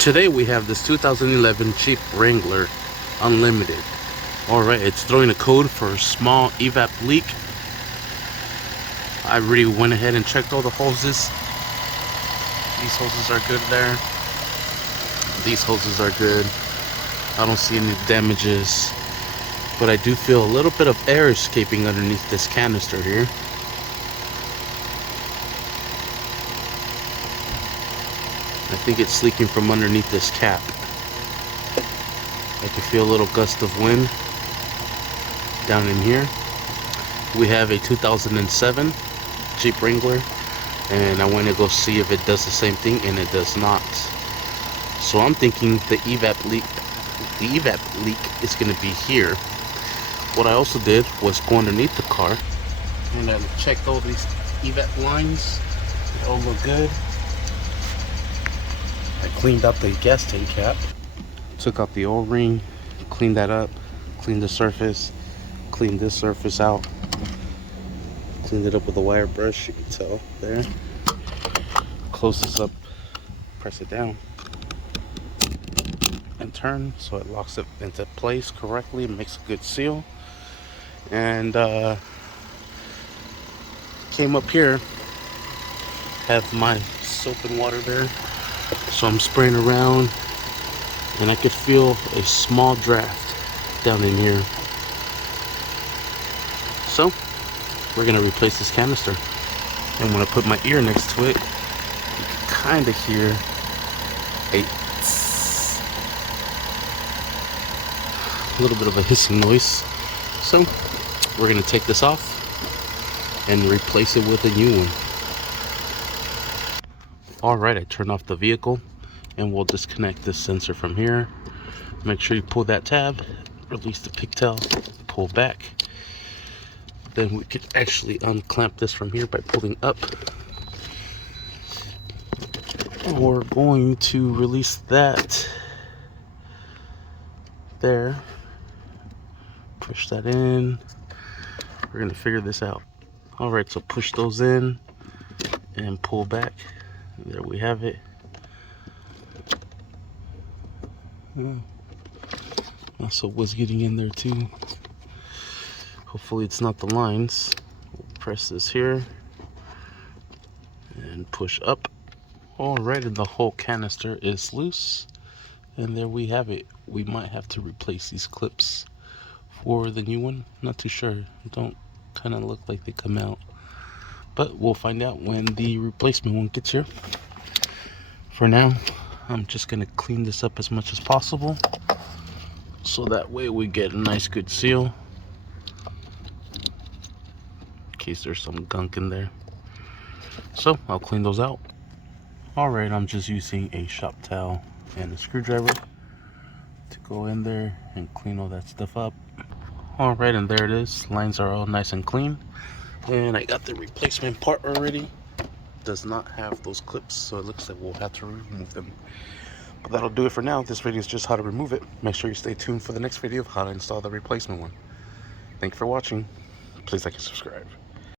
Today we have this 2011 Jeep Wrangler Unlimited. Alright, it's throwing a code for a small evap leak. I really went ahead and checked all the hoses. These hoses are good there. These hoses are good. I don't see any damages. But I do feel a little bit of air escaping underneath this canister here. I think it's leaking from underneath this cap. I can feel a little gust of wind down in here. We have a 2007 Jeep Wrangler, and I want to go see if it does the same thing, and it does not. So I'm thinking the evap leak is going to be here. What I also did was go underneath the car, and I checked all these evap lines. They all look good. I cleaned up the gas tank cap, took out the O-ring, cleaned that up, cleaned the surface, cleaned this surface out, cleaned it up with a wire brush, you can tell there. Close this up, press it down, and turn so it locks it into place correctly, makes a good seal. And came up here, have my soap and water there. So I'm spraying around, and I could feel a small draft down in here. So we're gonna replace this canister. And when I put my ear next to it, you can kind of hear a little bit of a hissing noise. So we're gonna take this off and replace it with a new one. Alright, I turned off the vehicle, and we'll disconnect this sensor from here. Make sure you pull that tab, release the pigtail, pull back. Then we could actually unclamp this from here by pulling up. We're going to release that there. Push that in. We're going to figure this out. Alright, so push those in and pull back. There we have it. Also was getting in there too. Hopefully it's not the lines. We'll press this here and push up. Alright, and the whole canister is loose. And there we have it. We might have to replace these clips for the new one. Not too sure. Don't kind of look like they come out. But we'll find out when the replacement one gets here. For now, I'm just going to clean this up as much as possible, so that way we get a nice good seal, in case there's some gunk in there. So I'll clean those out. Alright, I'm just using a shop towel and a screwdriver to go in there and clean all that stuff up. Alright, and there it is. Lines are all nice and clean. And I got the replacement part already. Does not have those clips, so it looks like we'll have to remove them. But that'll do it for now. This video is just how to remove it. Make sure you stay tuned for the next video of how to install the replacement one. Thank you for watching. Please like and subscribe.